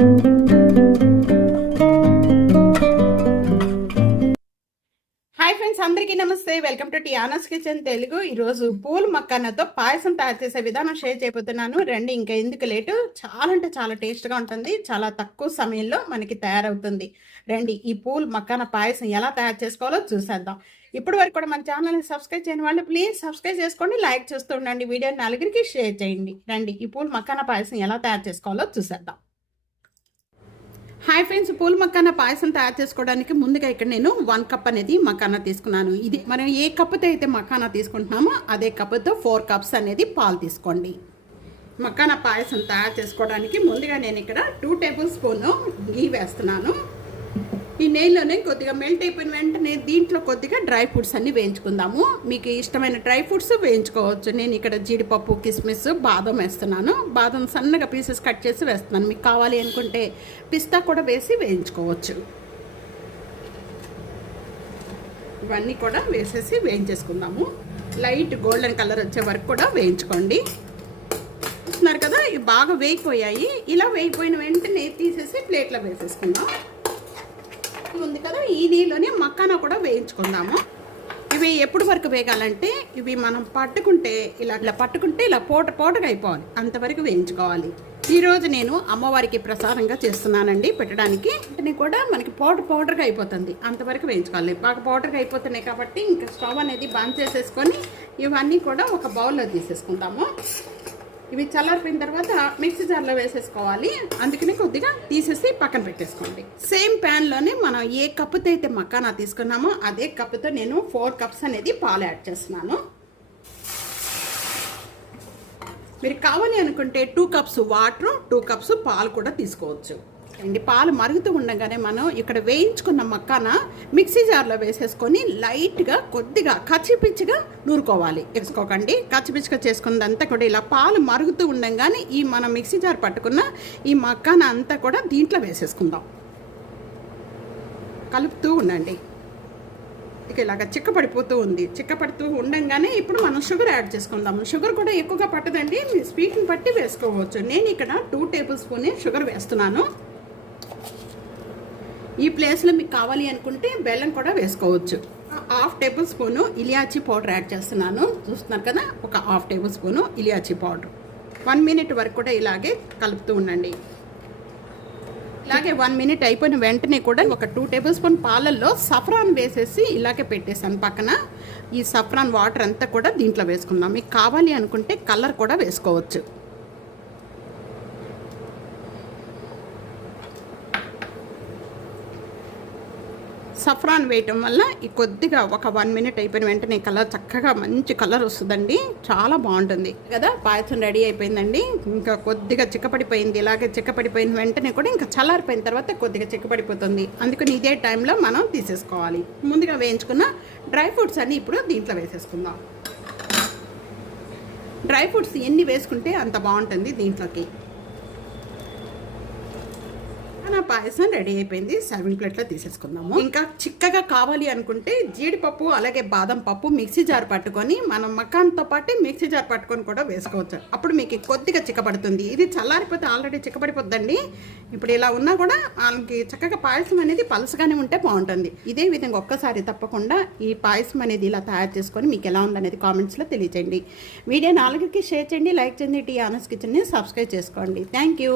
Hi friends అందరికీ నమస్తే. Welcome to Tiana's kitchen Telugu. ఈరోజు పూల్ మక్కన్నతో పాయసం తయారు చేసే విధానం షేర్ చేయబోతున్నాను. రండి ఇంకా ఎందుకు లేటు? చాలా అంటే చాలా టేస్ట్గా ఉంటుంది. చాలా తక్కువ సమయంలో మనకి తయారవుతుంది. రండి ఈ పూల్ మక్కన పాయసం ఎలా తయారు చేసుకోవాలో చూసేద్దాం. ఇప్పటి వరకు కూడా మన ఛానల్ని సబ్స్క్రైబ్ చేయని వాళ్ళు ప్లీజ్ సబ్స్క్రైబ్ చేసుకోండి లైక్ చేస్తూ ఉండండి. వీడియో నలుగురికి షేర్ చేయండి. రండి ఈ పూల్ మక్కన పాయసం ఎలా తయారు చేసుకోవాలో చూసేద్దాం. హాయ్ ఫ్రెండ్స్ పూల మక్కాన పాయసం తయారు చేసుకోవడానికి ముందుగా ఇక్కడ నేను వన్ కప్ అనేది మకానా తీసుకున్నాను. ఇది మనం ఏ కప్పుతో అయితే మకానా తీసుకుంటున్నామో అదే కప్తో ఫోర్ కప్స్ అనేది పాలు తీసుకోండి. మకానా పాయసం తయారు చేసుకోవడానికి ముందుగా నేను ఇక్కడ టూ టేబుల్ స్పూన్ గీ వేస్తున్నాను. ఈ నెయ్యిలోనే కొద్దిగా మెల్ట్ అయిపోయిన వెంటనే దీంట్లో కొద్దిగా డ్రై ఫ్రూట్స్ అన్ని వేయించుకుందాము. మీకు ఇష్టమైన డ్రై ఫ్రూట్స్ వేయించుకోవచ్చు. నేను ఇక్కడ జీడిపప్పు కిస్మిస్ బాదం వేస్తున్నాను. బాదం సన్నగా పీసెస్ కట్ చేసి వేస్తున్నాను. మీకు కావాలి అనుకుంటే పిస్తా కూడా వేసి వేయించుకోవచ్చు. ఇవన్నీ కూడా వేసేసి వేయించేసుకుందాము. లైట్ గోల్డెన్ కలర్ వచ్చే వరకు కూడా వేయించుకోండి. చూస్తున్నారు కదా ఇవి బాగా వేయిపోయాయి ఇలా వేయిపోయిన వెంటనే తీసేసి ప్లేట్లో వేసేసుకుందాం. ఉంది కదా ఈ నీళ్ళని మక్కాన కూడా వేయించుకుందాము. ఇవి ఎప్పుడు వరకు వేగాలంటే ఇవి మనం పట్టుకుంటే ఇలా ఇలా పట్టుకుంటే ఇలా పోట పోటగా అయిపోవాలి. అంతవరకు వేయించుకోవాలి. ఈరోజు నేను అమ్మవారికి ప్రసాదంగా చేస్తున్నానండి పెట్టడానికి. వీటిని కూడా మనకి పౌడర్ పౌడర్గా అయిపోతుంది. అంతవరకు వేయించుకోవాలి. బాగా పౌడర్గా అయిపోతున్నాయి కాబట్టి ఇంకా స్టవ్ అనేది బంద్ చేసేసుకొని ఇవన్నీ కూడా ఒక బౌల్లో తీసేసుకుందాము. ఇవి చల్లారిపోయిన తర్వాత మిక్సీ జార్లో వేసేసుకోవాలి. అందుకని కొద్దిగా తీసేసి పక్కన పెట్టేసుకోండి. సేమ్ ప్యాన్లోనే మనం ఏ కప్పుతో అయితే మకానా తీసుకున్నామో అదే కప్పుతో నేను ఫోర్ కప్స్ అనేది పాలు యాడ్ చేస్తున్నాను. మీరు కావాలి అనుకుంటే two cups water two cups పాలు కూడా తీసుకోవచ్చు. అండి. పాలు మరుగుతూ ఉండగానే మనం ఇక్కడ వేయించుకున్న మక్కాన మిక్సీ జార్లో వేసేసుకొని లైట్గా కొద్దిగా కచ్చిపిచ్చిగా నూరుకోవాలి. వేసుకోకండి. కచ్చిపిచ్చిగా చేసుకున్నదంతా కూడా ఇలా పాలు మరుగుతూ ఉండగానే ఈ మనం మిక్సీ జార్ పట్టుకున్న ఈ మక్కాన అంతా కూడా దీంట్లో వేసేసుకుందాం. కలుపుతూ ఉండండి. ఇక ఇలాగ చిక్కపడిపోతూ ఉంది. చిక్కపడుతూ ఉండంగానే ఇప్పుడు మనం షుగర్ యాడ్ చేసుకుందాం. షుగర్ కూడా ఎక్కువగా పట్టదండి. మీ స్వీట్ని బట్టి వేసుకోవచ్చు. నేను ఇక్కడ టూ టేబుల్ స్పూనే షుగర్ వేస్తున్నాను. ఈ ప్లేస్లో మీకు కావాలి అనుకుంటే బెల్లం కూడా వేసుకోవచ్చు. Half tablespoon elaichi powder add చేస్తున్నాను. చూస్తున్నారు కదా? ఒక half tablespoon elaichi powder. One minute వరకు కూడా ఇలాగే కలుపుతూ ఉండండి. ఇలాగే వన్ మినిట్ అయిపోయిన వెంటనే కూడా ఒక టూ టేబుల్ స్పూన్ పాలల్లో సఫ్రాన్ వేసేసి ఇలాగే పెట్టేసాను పక్కన. ఈ సఫ్రాన్ వాటర్ అంతా కూడా దీంట్లో వేసుకుందాం. మీకు కావాలి అనుకుంటే కలర్ కూడా వేసుకోవచ్చు. సఫ్రాన్ వేయటం వల్ల ఈ కొద్దిగా ఒక వన్ మినిట్ అయిపోయిన వెంటనే కలర్ చక్కగా మంచి కలర్ వస్తుందండి. చాలా బాగుంటుంది. కదా? పాయసం రెడీ అయిపోయిందండి. ఇంకా కొద్దిగా చిక్కపడిపోయింది. ఇలాగే చిక్కపడిపోయిన వెంటనే కూడా ఇంకా చల్లారిపోయిన తర్వాత కొద్దిగా చిక్కపడిపోతుంది. అందుకని ఇదే టైంలో మనం తీసేసుకోవాలి. ముందుగా వేయించుకున్న డ్రై ఫ్రూట్స్ అన్నీ ఇప్పుడు దీంట్లో వేసేసుకుందాం. డ్రై ఫ్రూట్స్ ఎన్ని వేసుకుంటే అంత బాగుంటుంది దీంట్లోకి. నా పాయసం రెడీ అయిపోయింది. సర్వింగ్ ప్లేట్లో తీసేసుకుందాము. ఇంకా చిక్కగా కావాలి అనుకుంటే జీడిపప్పు అలాగే బాదం పప్పు మిక్సీ జార్ పట్టుకొని మనం మకాన్తో పాటు మిక్సీ జార్ పట్టుకొని కూడా వేసుకోవచ్చు. అప్పుడు మీకు కొద్దిగా చిక్కబడుతుంది. ఇది చల్లారిపోతే ఆల్రెడీ చిక్కబడిపోద్దండి. ఇప్పుడు ఇలా ఉన్నా కూడా వాళ్ళకి చక్కగా పాయసం అనేది పలసగానే ఉంటే బాగుంటుంది. ఇదే విధంగా ఒక్కసారి తప్పకుండా ఈ పాయసం అనేది ఇలా తయారు చేసుకొని మీకు ఎలా ఉందనేది కామెంట్స్లో తెలియచేయండి వీడియో నాలుగుకి షేర్ చేయండి లైక్ చేయండి టీ ఆనస్ కిచెన్ని సబ్స్క్రైబ్ చేసుకోండి. Thank you